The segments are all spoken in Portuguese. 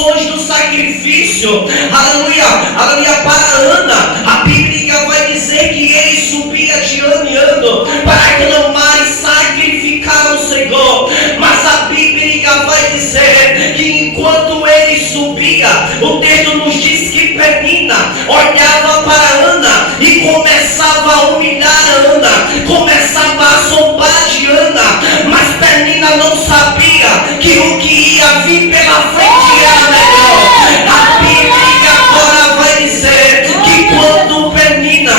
proporções do sacrifício, aleluia, aleluia, para Ana, a Bíblia vai dizer que ele subia de ano em ano para clamar e sacrificar ao Senhor. Mas a Bíblia vai dizer que enquanto ele subia, o texto nos diz que Penina olhava para Ana e começava a humilhar Ana, começava a zombar de Ana, mas Penina não sabia que o que ia vir pela frente era melhor. A Bíblia agora vai dizer que quando Penina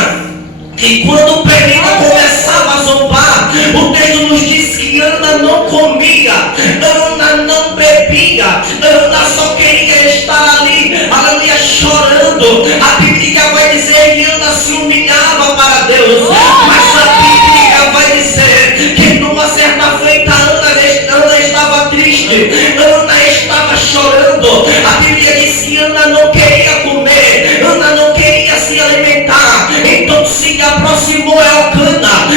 começava a zombar, o texto nos diz que Ana não comia, Ana não bebia, Ana só queria estar ali, aleluia, chorando. A Bíblia vai dizer que Ana se humilhava para Deus, mas a Bíblia vai dizer que numa certa feita Ana estava triste, Ana estava chorando. A Bíblia diz que Ana não queria comer, Ana não queria se alimentar. Então se aproximou Elcana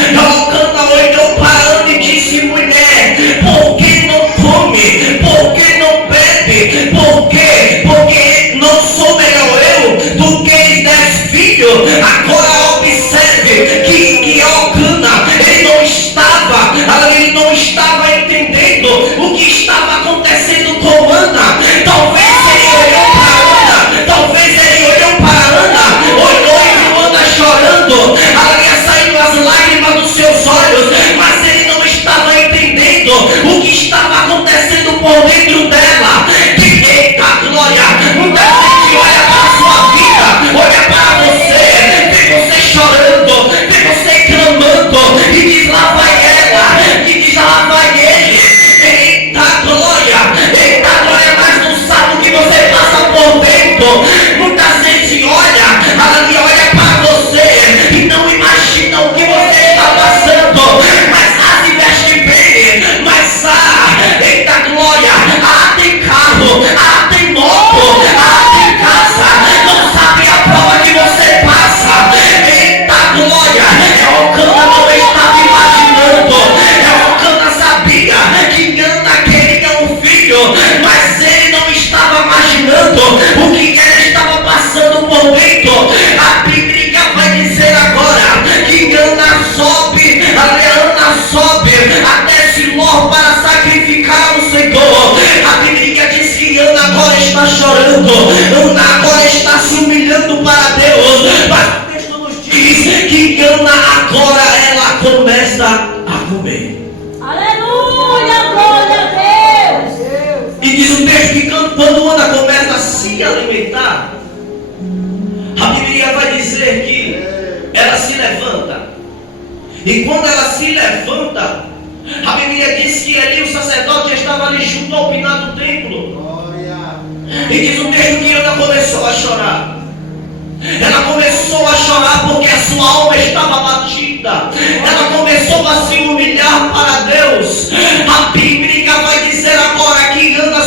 olhou para Ana e disse: mulher, por que não come? Por que não bebe? Por quê? Porque não sou melhor eu do que 10 filhos? Agora observe que Elcana, ele não estava entendendo o que estava acontecendo com Ana. Talvez ele olhou para Ana, olhou e viu Ana chorando, saindo as lágrimas dos seus olhos, mas ele não estava entendendo o que estava acontecendo por dentro dela. Eita glória! Muita gente olha para a sua vida, olha para você, vê você chorando, vê você clamando e diz: lá vai ela, e diz: lá vai ele. Eita glória, mas não sabe o que você passa por dentro. Muita gente olha para você e não imagina o que você está passando, mas se veste bem, mas eita glória, tem carro, tem moto, tem casa, não sabe a prova que você passa. Eita glória, Elcana não estava imaginando, Elcana sabia que Ana queria um filho, mas ele não estava imaginando o que ela estava passando por dentro. A Bíblia vai dizer agora que Ana sobe até Siló para sacrificar o Senhor. A Bíblia diz que Ana agora está chorando, Ana agora está se humilhando para Deus, mas o texto nos diz que Ana agora ela começa a comer. Aleluia, glória a Deus. E diz o texto que quando Ana começa a se alimentar, a Bíblia vai dizer que ela se levanta. E quando ela se levanta, a Bíblia diz que ali o sacerdote estava ali junto ao pinar do templo. E diz o texto que Ana começou a chorar. Ela começou a chorar porque a sua alma estava batida. Ela começou a se humilhar para Deus. A Bíblia vai dizer agora que Ana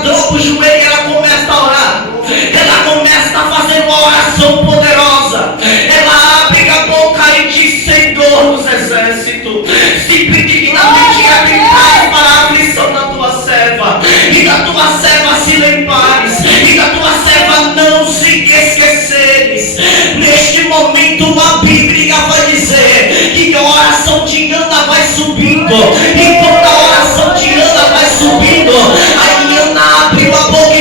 dobra o joelho e ela começa a orar. Ela começa a fazer uma oração poderosa. Ela abre a boca e diz: Senhor dos exércitos, se benignamente atentais para a aflição da tua serva, e da tua serva se lembrares, e da tua serva não se esqueceres. Neste momento a Bíblia vai dizer que a oração de Ana vai subindo, e quando a oração de Ana vai subindo, aí Ana abriu a boca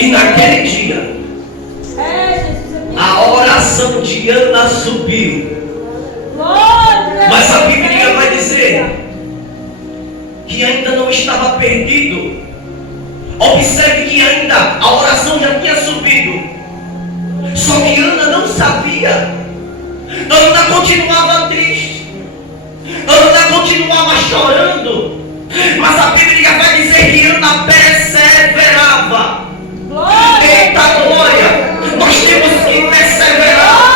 E naquele dia, a oração de Ana subiu. Mas a Bíblia vai dizer que ainda não estava perdido. Observe que ainda a oração já tinha subido. Só que Ana não sabia. Ana continuava triste. Ana continuava chorando. Mas a Bíblia vai dizer que Ana perseverava. Eita glória! Nós temos que perseverar.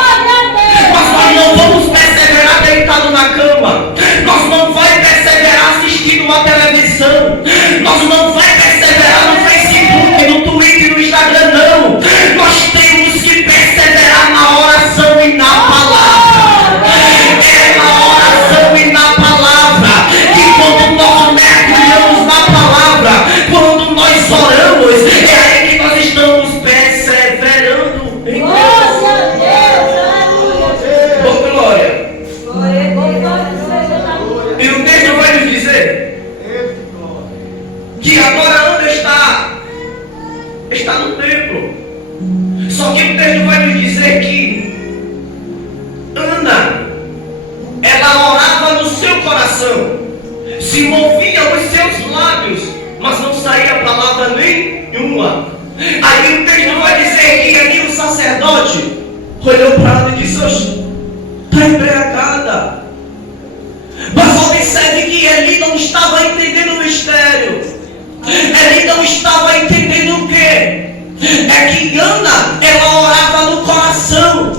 Mas nós não vamos perseverar deitado na cama. Nós não vamos perseverar assistindo uma televisão. Nós não vamos perseverar no Facebook, no Twitter, no Instagram, não. Nós temos que perseverar na oração e na palavra. É na oração e na palavra. E quando nós mergulhamos na palavra, quando nós oramos, é aí que nós estamos perseverando. Glória a Deus, aleluia. Oh, glória. E o texto vai nos dizer que agora Ana está no templo. Só que o texto vai nos dizer que Ana, ela orava no seu coração, se movia os seus lábios, mas não saía palavra nenhuma. Aí o texto vai dizer que ali o sacerdote olhou para ela e disse: "Oxe, está embriagada." Mas observe que ele não estava entendendo o mistério. Ele não estava entendendo o quê? É que Ana, ela orava no coração,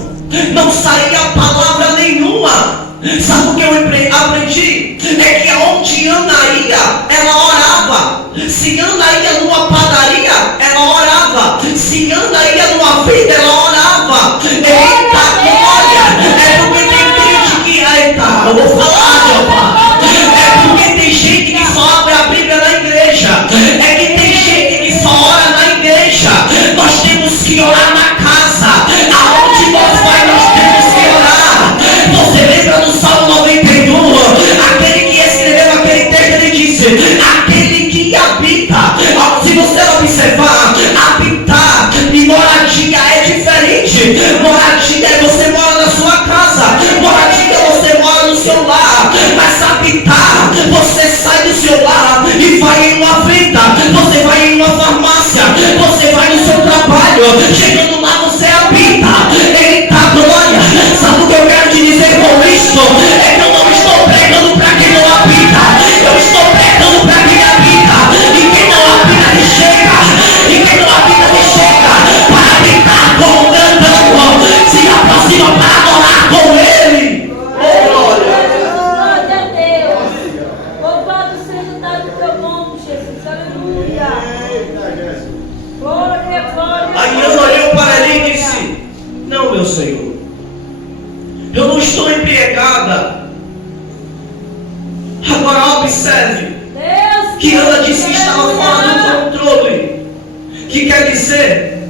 não saía palavra nenhuma. Sabe o que eu aprendi? É que aonde Ana ia, ela orava. Se Ana ia numa padaria, ela orava. Se Ana ia numa vida, ela orava. Eita glória! É porque tem gente que... Eita, eu vou falar, meu pai. É porque tem gente que só abre a Bíblia na igreja. É que tem gente que só ora na igreja. Nós temos que orar na casa. Aonde nós vai, nós temos que orar. Você lembra do Salmo 91? Aquele que escreveu aquele texto, ele disse: aquele que habita. Se você observar, habitar e moradia é diferente. Moradia é você mora na sua casa. Moradia você mora no seu lar. Mas habitar, você sai do seu lar e vai em uma venda. Você vai em uma farmácia. Você vai no seu trabalho. Chegando lá você habita. Eita glória! Sabe o que eu quero te dizer com isso? É que eu não estou pregando para quem não habita. Eu estou pregando para quem habita. E quem não habita que chega. E quem não habita que chega para habitar com o grandão. Se aproxima para adorar com ele. Oh glória! Glória a Deus. Louvado seja o dado do teu nome, Jesus. Aleluia. Glória, glória. Aí eu olhei para ele e disse: não, meu Senhor, eu não estou embriagada. Agora observe Deus, que ela disse que estava fora do controle. Que quer dizer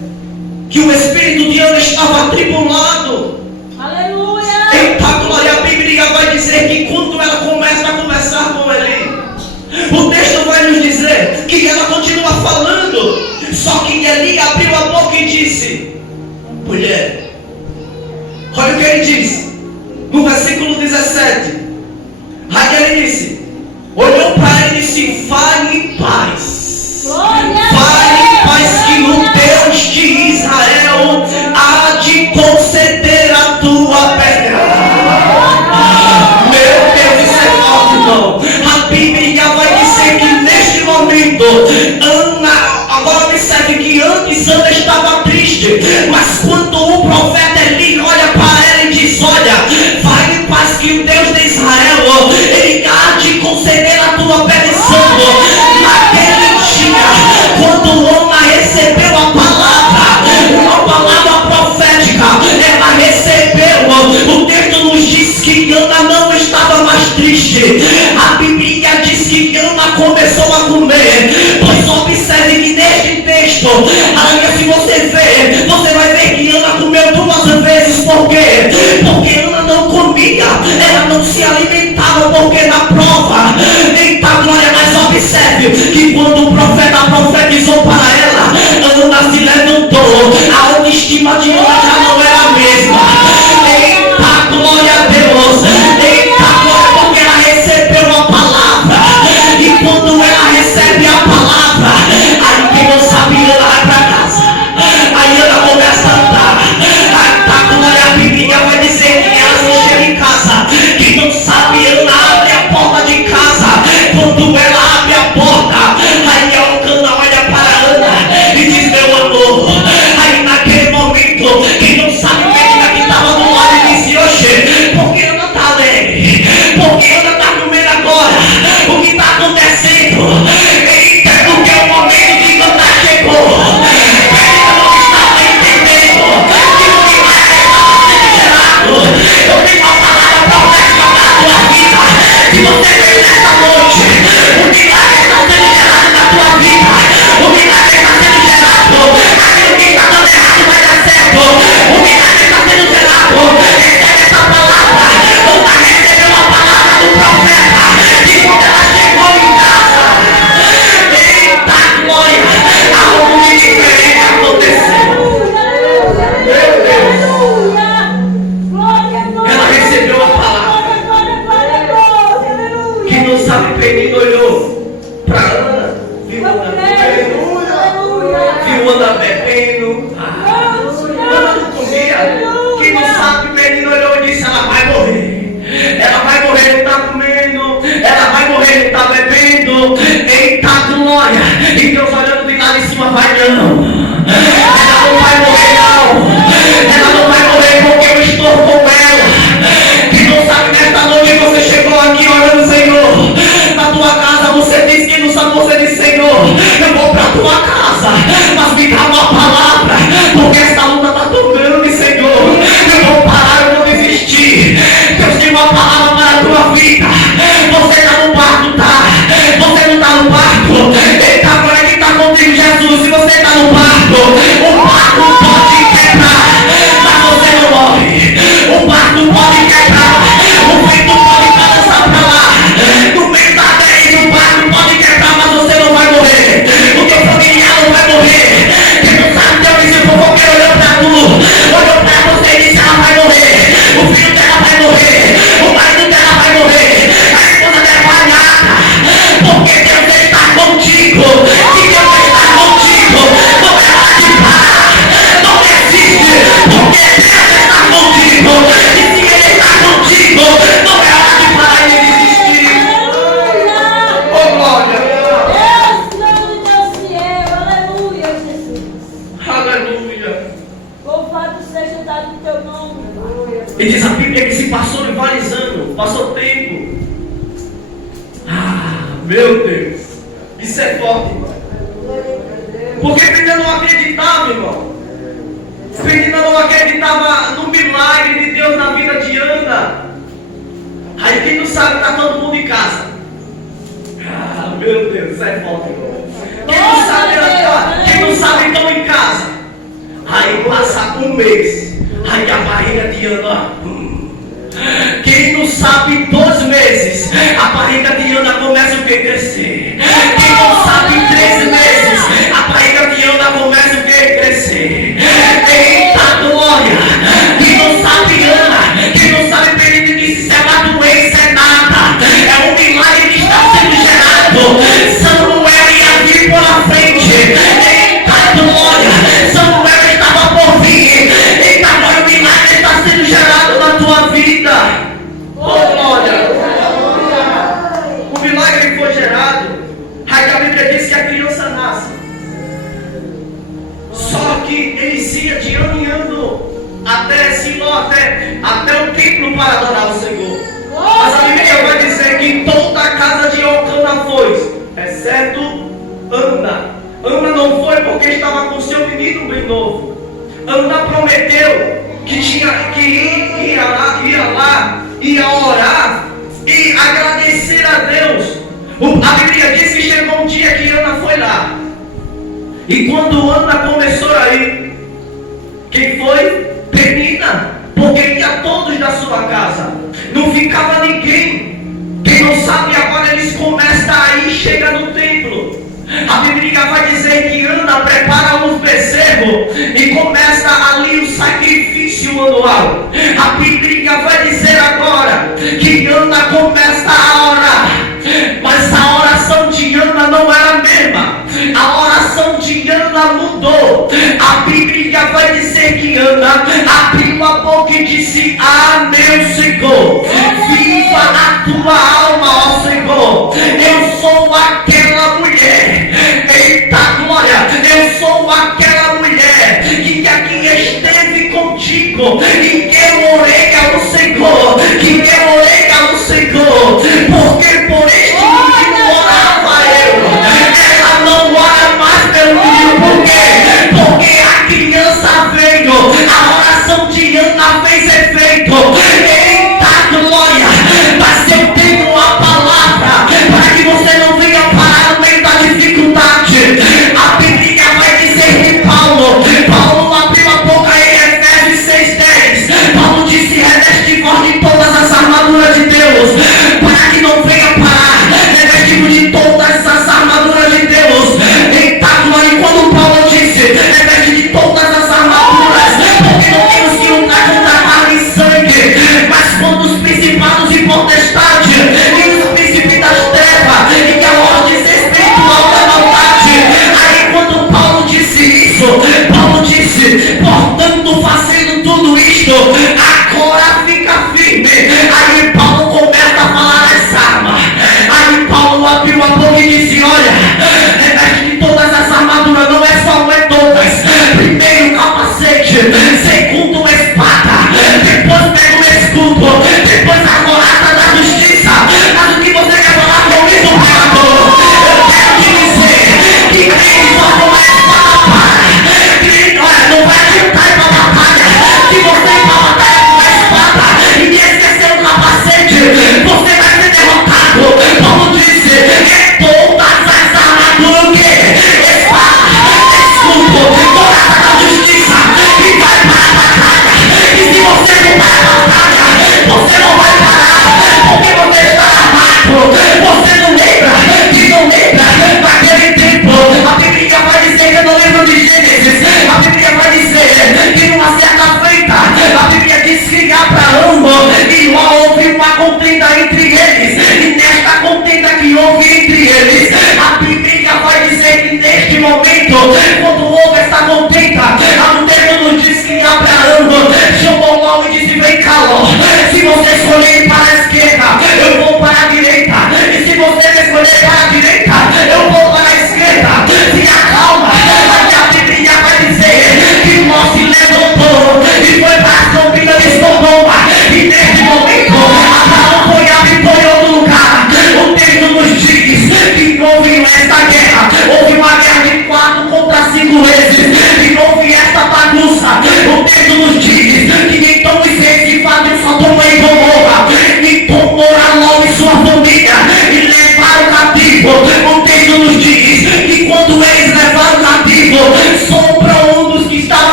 que o espírito de Ana estava atribulado. aleluia. Eita glória, a Bíblia vai dizer que quando ela começa a conversar com ele, o texto vai nos dizer que ela continua falando. Só que Eli abriu a boca e disse: mulher, olha o que ele diz no versículo 17. Aí ele disse, olhou para ele e disse: vai em paz. Vai em paz, que o Deus de Israel há de conceder a tua perdão. Meu Deus, isso é forte, irmão. A Bíblia vai dizer que neste momento Ana, agora observe que antes Ana estava triste, mas quando o profeta Eli olha para ela e diz: olha, vai em paz, que o Deus de Israel, ele há de conceder a tua petição. Naquele dia, quando Ana recebeu a palavra, uma palavra profética, ela recebeu. O texto nos diz que Ana não estava mais triste. A Bíblia diz que Ana começou a comer. Pois observe que neste texto, se você ver, você vai ver que Ana comeu 2 vezes. Por quê? Porque Ana não comia, ela não se alimentava, porque na prova, eita glória, mas observe que quando o profeta profetizou para ela, Ana se Aleluia. Louvado seja dado o teu nome. E diz a Bíblia que se passou vários anos, passou tempo. Ah, meu Deus. Isso é forte, irmão. Porque Penina não acreditava, irmão. Penina não acreditava no milagre de Deus na vida de Ana. Aí quem não sabe, está todo mundo em casa. Ah, meu Deus, isso é forte, irmão. Quem não sabe, estão em casa. Aí passa um mês. Aí a barriga de Ana. Quem não sabe, 2 meses. A barriga de Ana começa a crescer. Quem não sabe, 3 meses. A barriga de Ana começa a crescer. Eita glória. Quem não sabe, Ana. Quem não sabe, Penina, que se é uma doença é nada. É um milagre que está sendo gerado. Samuel ia vir pela frente. Eita glória. Samuel estava por vir. Eita glória, o milagre está sendo gerado na tua vida. Oh glória. O milagre foi gerado. Aí a Bíblia diz que a criança nasce. Só que eles iam de ano em ano até Siló, até o templo para adorar o Senhor. Mas a Bíblia vai dizer que toda a casa de Eucana foi, exceto Ana. Ana não foi porque estava com seu menino bem novo. Ana prometeu que ia orar e agradecer a Deus. A Bíblia diz que chegou um dia que Ana foi lá. E quando Ana começou a ir, quem foi? Penina, porque ia todos da sua casa, não ficava ninguém. Quem não sabe, agora eles começam a ir, chega no templo. A Bíblia vai dizer que Ana prepara uns bezerros e começa ali o sacrifício anual. A Bíblia vai dizer agora que Ana começa a orar, mas a oração de Ana não era a mesma. A oração de Ana mudou. A Bíblia vai dizer que Ana abriu a boca e disse: ah, meu Senhor, viva a tua alma, ó Senhor. Eu sou aquela mulher. Eita glória, eu sou aquela mulher que aqui esteve contigo e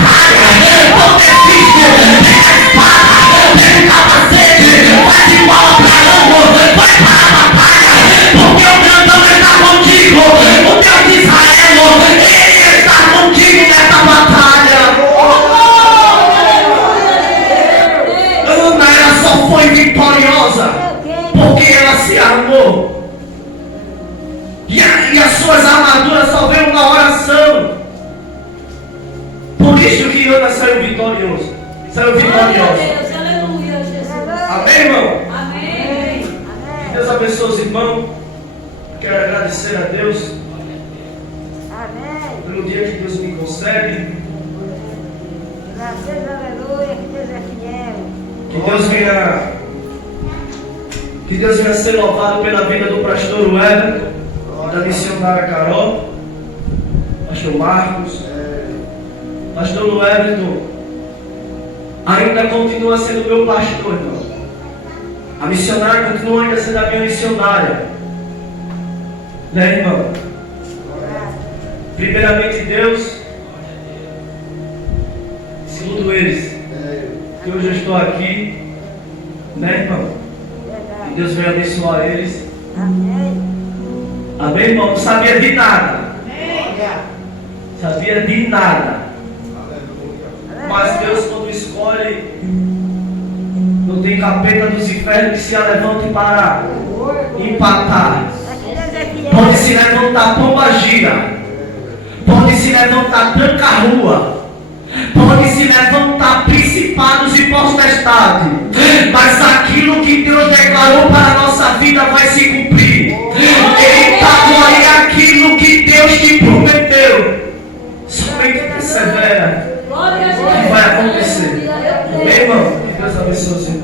batalha. Não desiste. Pega a espada, pega o capacete, vai de bola pra ângulo, vai para a batalha. Porque o grandão está contigo. O Deus de Israel, ele está contigo nessa batalha. Ana, ela só foi vitoriosa porque ela se armou. E as suas armaduras só veio na oração. Por isso que Ana saiu vitorioso. Saiu vitoriosa. Aleluia, Jesus. Amém, irmão? Amém. Que Deus abençoe os irmãos. Quero agradecer a Deus pelo dia que Deus me concede. Graças aleluia, que Deus é fiel. Que Deus venha ser louvado pela vida do pastor Everton, da missionária Carol, pastor Marcos. Pastor Everton ainda continua sendo meu pastor, irmão. A missionária continua ainda sendo a minha missionária. Né, irmão? Primeiramente Deus, segundo eles, que hoje eu estou aqui, né, irmão? Que Deus venha abençoar eles. Amém. Amém, irmão? Não sabia de nada. Sabia de nada. Mas Deus, quando escolhe, não tem capeta dos infernos que se levante para empatar. Pode se levantar pomba gira, pode se levantar tranca-rua, pode se levantar principados e potestades, mas aquilo que Deus declarou para a nossa vida vai se cumprir. Ele está aí aquilo que Deus te prometeu. Somente persevera. Glória a O que vai acontecer? Bem, irmão, que Deus abençoe os irmãos.